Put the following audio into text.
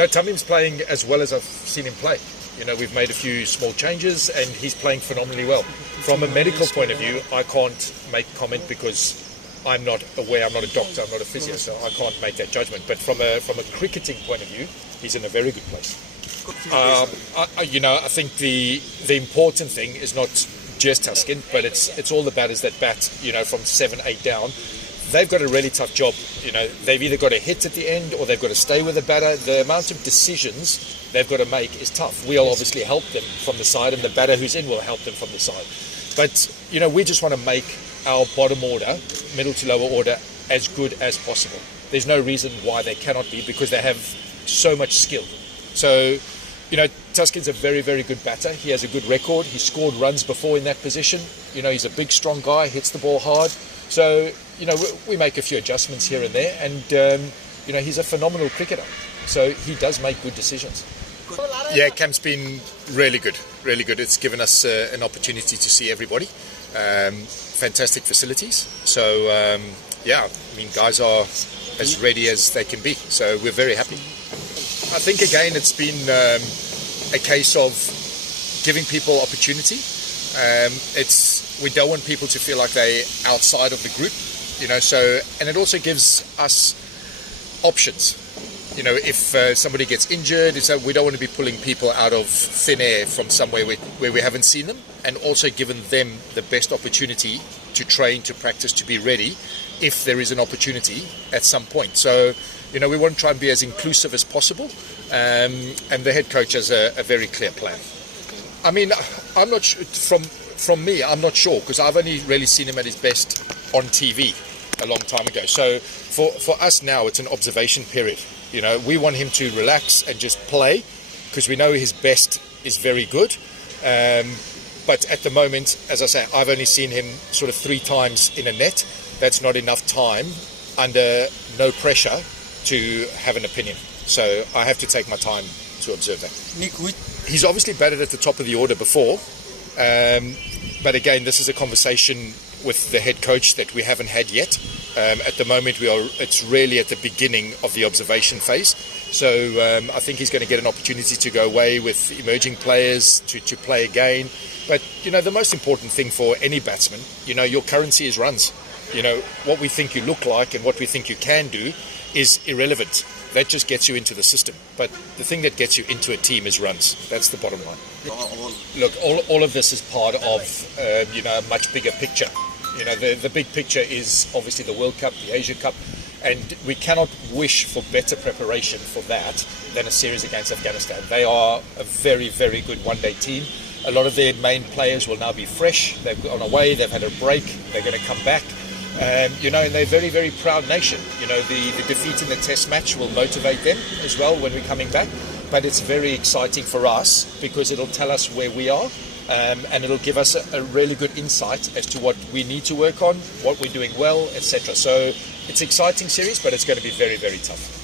No, Tamim's playing as well as I've seen him play. You know, we've made a few small changes and he's playing phenomenally well. From a medical point of view, I can't make comment because I'm not aware, I'm not a doctor, I'm not a physio, so I can't make that judgment. But from a cricketing point of view, he's in a very good place. I think the important thing is not just Taskin, but it's all the batters that bat, from 7, 8 down. They've got a really tough job. They've either got to hit at the end or they've got to stay with the batter. The amount of decisions they've got to make is tough. We'll obviously help them from the side, and the batter who's in will help them from the side. But, we just want to make our bottom order, middle to lower order, as good as possible. There's no reason why they cannot be, because they have so much skill. So, Taskin's a very, very good batter. He has a good record. He scored runs before in that position. He's a big, strong guy, hits the ball hard. So, we make a few adjustments here and there, and, he's a phenomenal cricketer. So he does make good decisions. Yeah, camp's been really good, really good. It's given us an opportunity to see everybody. Fantastic facilities. So, guys are as ready as they can be. So we're very happy. I think, again, it's been a case of giving people opportunity. We don't want people to feel like they're outside of the group, and it also gives us options. If somebody gets injured, we don't want to be pulling people out of thin air from somewhere where we haven't seen them, and also giving them the best opportunity to train, to practice, to be ready if there is an opportunity at some point. So, we want to try and be as inclusive as possible, and the head coach has a very clear plan. I mean, I'm not sure, from me, I'm not sure, because I've only really seen him at his best on TV a long time ago. So for us now, it's an observation period. We want him to relax and just play, because we know his best is very good. But at the moment, as I say, I've only seen him sort of 3 times in a net. That's not enough time under no pressure to have an opinion. So I have to take my time to observe that. Nick, he's obviously batted at the top of the order before. But again, this is a conversation with the head coach that we haven't had yet. At the moment, it's really at the beginning of the observation phase. So I think he's going to get an opportunity to go away with emerging players to play again. But, the most important thing for any batsman, your currency is runs. What we think you look like and what we think you can do is irrelevant. That just gets you into the system. But the thing that gets you into a team is runs. That's the bottom line. Look, all of this is part of, a much bigger picture. The big picture is obviously the World Cup, the Asia Cup, and we cannot wish for better preparation for that than a series against Afghanistan. They are a very, very good one-day team. A lot of their main players will now be fresh. They've gone away, they've had a break, they're going to come back. And they're a very, very proud nation. The defeat in the test match will motivate them as well when we're coming back. But it's very exciting for us because it'll tell us where we are, and it'll give us a really good insight as to what we need to work on, what we're doing well, etc. So it's an exciting series, but it's going to be very, very tough.